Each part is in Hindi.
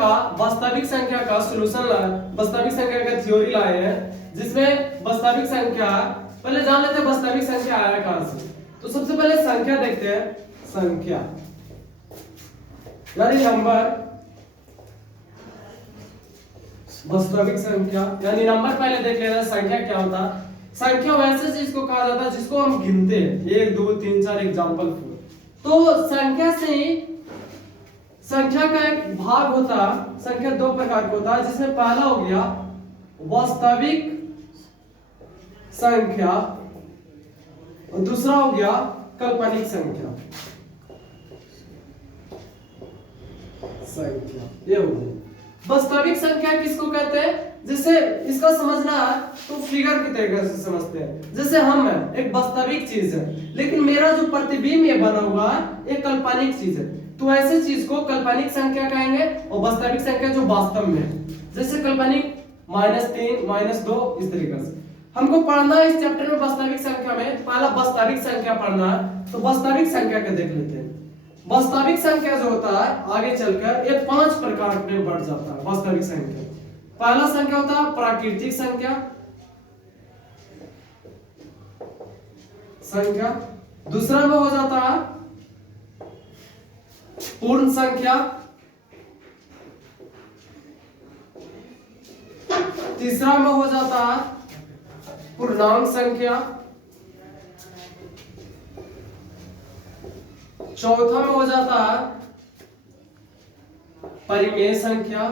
का वास्तविक संख्या का सॉल्यूशन वास्तविक संख्या का थ्योरी लाए हैं, जिसमें वास्तविक संख्या, पहले जान लेते हैं वास्तविक संख्या आया कहां से। तो सबसे पहले संख्या देखते हैं। संख्या यानी नंबर, वास्तविक संख्या यानी नंबर पहले देख लेना। संख्या क्या होता है? संख्या वैसे चीज को कहा जाता है जिसको हम गिनते हैं, 1 2 3 4 एग्जांपल। तो संख्या से संख्या का एक भाग होता है। संख्या दो प्रकार का होता है, जिसमें पहला हो गया वास्तविक संख्या और दूसरा हो गया काल्पनिक संख्या। ये हो गई वास्तविक संख्या। किसको कहते हैं? जैसे इसका समझना है तो फिगर की तरीके से समझते हैं। जैसे हम है एक वास्तविक चीज है, लेकिन मेरा जो प्रतिबिंब ये बना हुआ है एक काल्पनिक चीज है। तो ऐसे चीज को काल्पनिक संख्या कहेंगे और वास्तविक संख्या जो वास्तव में है। जैसे काल्पनिक -3 -2 इस तरीके से। हमको पढ़ना है इस चैप्टर में वास्तविक संख्या में, पहला वास्तविक संख्या पढ़ना है। तो वास्तविक संख्या के देख लेते हैं। वास्तविक संख्या जो होता है आगे चलकर ये 5 प्रकार में बढ़ जाता है। वास्तविक संख्या पहला संख्या होता है प्राकृतिक संख्या। दूसरा में हो जाता है पूर्ण संख्या। तीसरा में हो जाता है पूर्णांक संख्या। चौथा में हो जाता है परिमेय संख्या।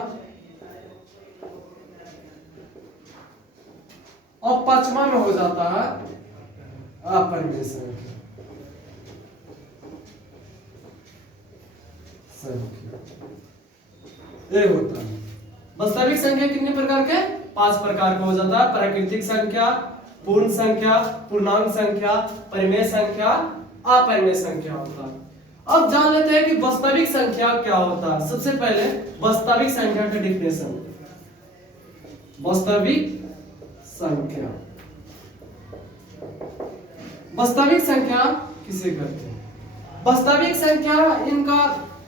और पांचवा में हो जाता है अपरिमेय संख्या। ये होता है वास्तविक संख्या। कितने प्रकार के? 5 प्रकार का हो जाता है। प्राकृतिक संख्या, पूर्ण संख्या, पूर्णांक संख्या, परिमेय संख्या, अपरिमेय संख्या होता है। अब जान लेते हैं कि वास्तविक संख्या क्या होता है। सबसे पहले वास्तविक संख्या का डिफिनेशन। वास्तविक संख्या, वास्तविक संख्या किसे कहते हैं? वास्तविक संख्या, इनका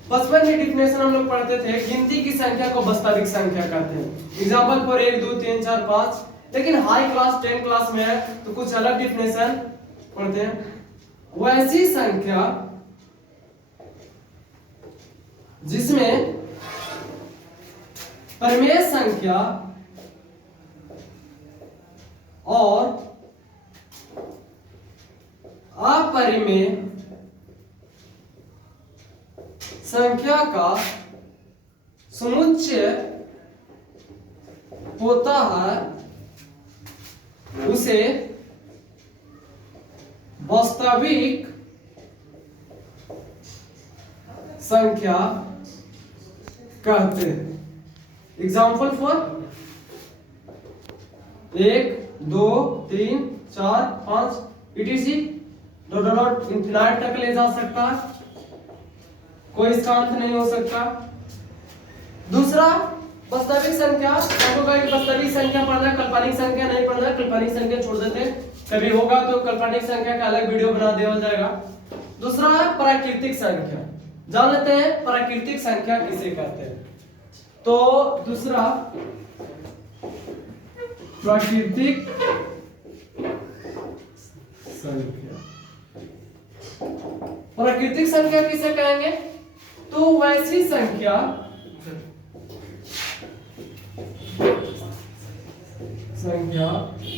बचपन में डिफिनेशन हम लोग पढ़ते थे। गिनती की संख्या को वास्तविक संख्या कहते हैं। Example for 1 2 3 4 5। लेकिन हाई क्लास 10 क्लास में है तो कुछ अलग डिफिनेशन पढ़ते हैं। वैसी संख्या जिसमें परिमेय संख्या और अपरिमेय संख्या का समुच्चय होता है, उसे वास्तविक संख्या कहते हैं। Example for 1 2 3 4 5 etc. Dot infinite तक ले जा सकता है, कोई इसका अंत नहीं हो सकता। दूसरा वास्तविक संख्या, वास्तविक संख्या पढ़ना है, काल्पनिक संख्या नहीं पढ़ना है। काल्पनिक संख्या छोड़ देते हैं, कभी होगा तो काल्पनिक संख्या का अलग वीडियो बना दिया जाएगा। दूसरा है प्राकृतिक संख्या। जान लेते हैं प्राकृतिक संख्या किसे कहते हैं। तो दूसरा प्राकृतिक संख्या, प्राकृतिक संख्या किसे कहेंगे? तो वैसी संख्या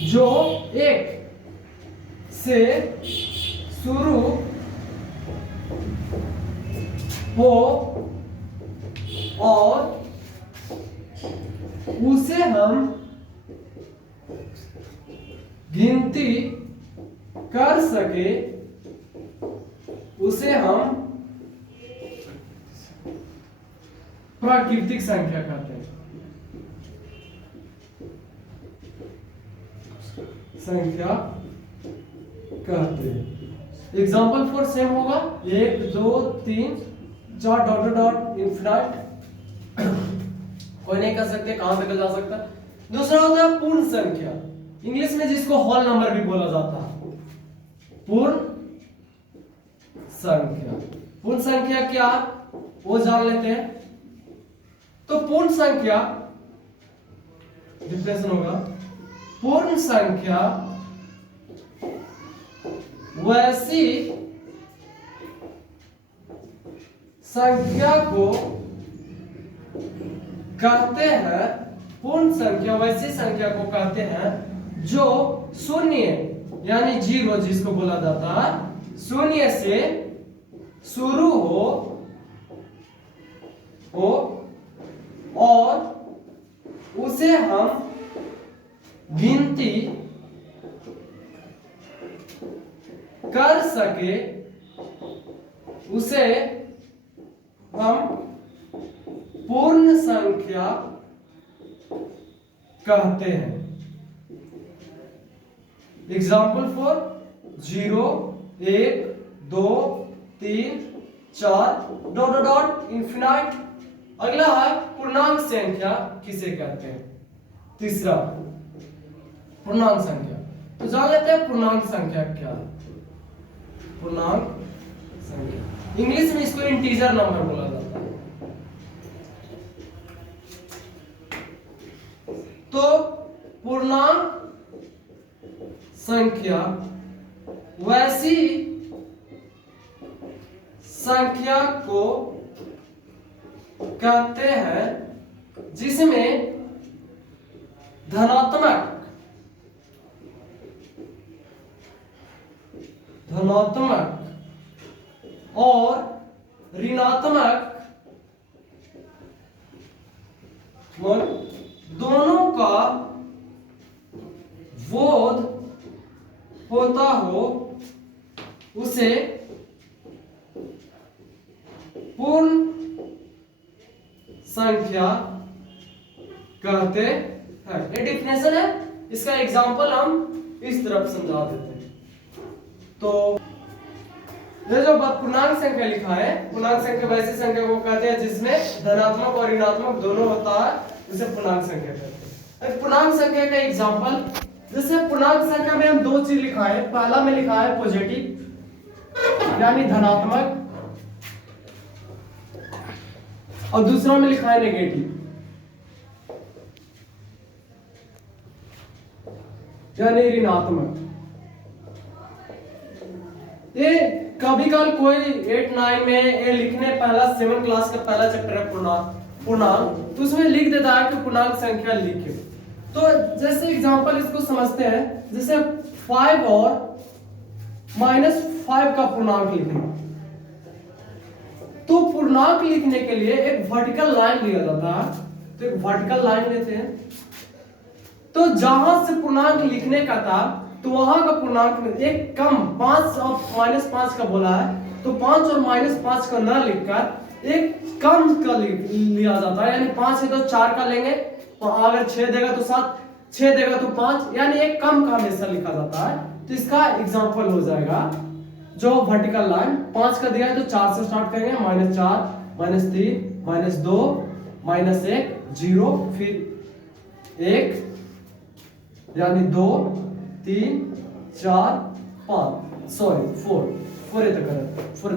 जो 1 से शुरू हो और उसे हम गिनती कर सके, उसे हम प्राकृतिक संख्या कहते हैं। संख्या कहते हैं। एग्जाम्पल फॉर सेम होगा 1 2 3 4 डॉट डॉट इंफिनाइट। कोई नहीं कर सकते, कहां तक जा सकता। दूसरा होता है पूर्ण संख्या, इंग्लिश में जिसको होल नंबर भी बोला जाता है। पूर्ण संख्या, पूर्ण संख्या क्या वो जान लेते हैं। तो पूर्ण संख्या डिफिनेशन होगा, पूर्ण संख्या वैसी संख्या को कहते हैं, पूर्ण संख्या वैसी संख्या को कहते हैं जो शून्य यानी जीरो जिसको बोला जाता है, शून्य से शुरू हो और उसे हम गिनती कर सके, उसे हम पूर्ण संख्या कहते हैं। Example for 0, 1, 2, 3, 4 dot dot infinite. अगला है पूर्णांक संख्या किसे कहते हैं। तीसरा पूर्णांक संख्या, तो जान लेते हैं पूर्णांक संख्या क्या है। पूर्णांक संख्या इंग्लिश में इसको इंटीजर नंबर बोला जाता है। तो पूर्णांक संख्या वैसी संख्या को कहते हैं जिसमें धनात्मक और ऋणात्मक दोनों का बोध होता हो, उसे पूर्ण संख्या कहते हैं। ये डेफिनेशन है, इसका एग्जांपल हम इस तरफ समझा देते हैं। तो ये जो पूर्णांक संख्या लिखा है, पूर्णांक संख्या वैसी संख्या को कहते हैं जिसमें धनात्मक और ऋणात्मक दोनों होता है, उसे पूर्णांक संख्या कहते हैं। पूर्णांक संख्या का एग्जांपल, जैसे पूर्णांक संख्या में हम दो चीज लिखा है। पहला में लिखा है पॉजिटिव यानी धनात्मक, और दूसरा में लिखा है नेगेटिव यानी ऋणात्मक। ये कभी कल कोई 8, 9 में ये लिखने पहला 7 क्लास का पहला चैप्टर है पूर्णांक, तो उसमें लिख देता है कि पूर्णांक संख्या लिखे। तो जैसे एग्जांपल इसको समझते हैं, जैसे 5 और -5 का पूर्णांक लिखना। तो पूर्णांक लिखने के लिए एक वर्टिकल लाइन लिया जाता है, तो एक वर्टिकल लाइन लेते हैं। तो जहां से पूर्णांक लिखने का था तो वहां का पूर्णांक में एक कम 5 और -5 का बोला है, तो 5 और -5 का न लिखकर एक कम का लिया जाता है, यानी 5 है तो 4 का लेंगे, और अगर 6 देगा तो 7, 6 देगा तो 5, यानी एक कम का हमेशा लिखा जाता है। तो इसका एग्जांपल हो जाएगा जो वर्टिकल लाइन 5 का दिया है तो 4 से स्टार्ट करेंगे, -4, -3, -2, -1, 0, फिर 1 यानी 2, 3, 4, 5, सॉरी 4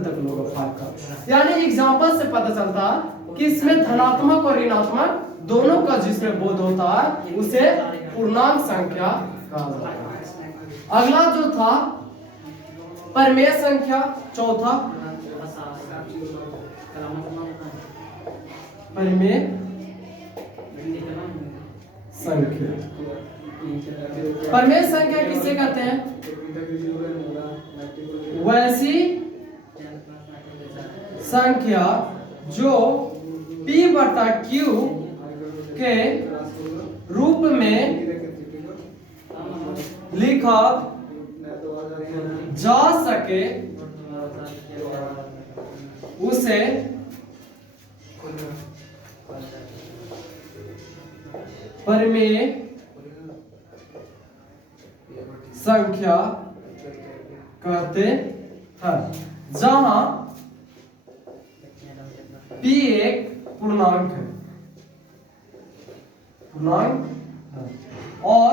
तक लोग 5 का, यानी एग्जांपल से पता चलता है कि इसमें धनात्मक और ऋणात्मक दोनों का जिसमें बोध होता है उसे पूर्णांक संख्या कहा जाता है। अगला जो था परिमेय संख्या, चौथा परिमेय संख्या। परिमेय संख्या किसे कहते हैं? वैसी संख्या जो P/Q के रूप में लिखा जा सके, उसे परिमेय संख्या कहते हैं। जहां P एक पूर्णांक है, और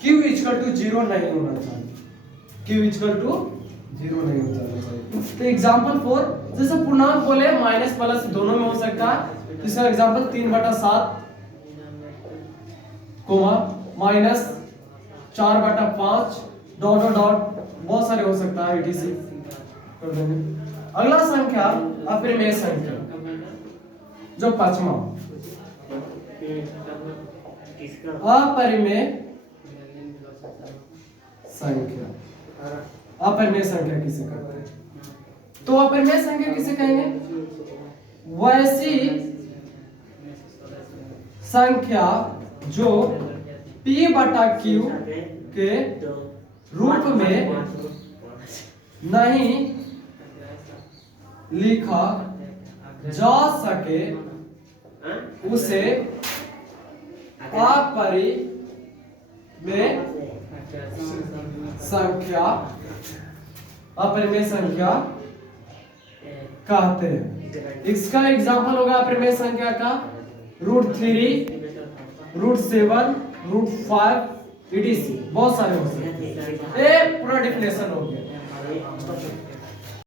Q इक्वल टू 0 नहीं होना चाहिए, Q इक्वल टू 0 नहीं होना चाहिए। तो एग्जांपल 4, जैसे पूर्णांक बोले माइनस प्लस दोनों में हो सकता है, इसका example 3/7 comma minus 4/5 dot dot dot बहुत सारे हो सकता है etc कर देंगे। अगला संख्या अपरिमेय संख्या जो पांचवा अपरिमेय संख्या। अपरिमेय संख्या किसे कहते हैं? तो अपरिमेय संख्या किसे कहेंगे? वैसी संख्या जो p/q के रूप में नहीं लिखा जा सके उसे अपरिमेय संख्या अपरिमेय संख्या कहते हैं। इसका एग्जांपल होगा अपरिमेय संख्या का √3 √7 √5 etc बहुत सारे हो सकते हैं। ये पूरा डिफिनेशन हो गया।